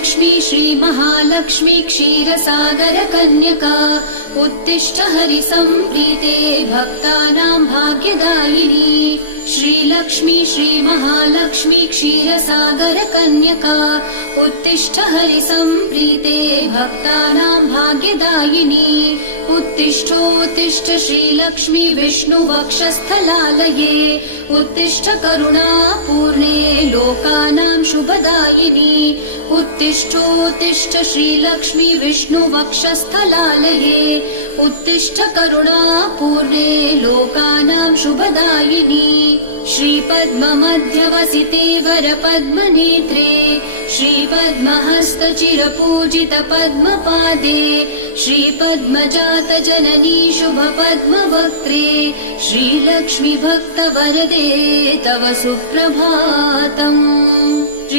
श्रीलक्ष्मी श्रीमहालक्ष्मी क्षीरसागरकन्यका उत्तिष्ठ हरिसम्प्रीते भक्तानां भाग्यदायिनी। श्रीलक्ष्मी श्रीमहालक्ष्मी क्षीरसागरकन्यका उत्तिष्ठ हरिसम्प्रीते भक्तानां भाग्यदायिनी। उत्तिष्ठोत्तिष्ठ श्रीलक्ष्मी विष्णुवक्षस्थलालये उत्तिष्ठ करुणापूर्णे लोकानां शुभदायिनी। उत्तिष्ठोत्तिष्ठ श्रीलक्ष्मी विष्णुवक्षस्थलालये उत्तिष्ठ करुणापूर्णे लोकानां शुभदायिनी। श्रीपद्ममध्यवसिते वरपद्मनेत्रे श्रीपद्महस्तचिरपूजित पद्मपादे श्रीपद्मजातजननी शुभपद्मवक्त्रे श्रीलक्ष्मी भक्तवरदे तव सुप्रभातम्।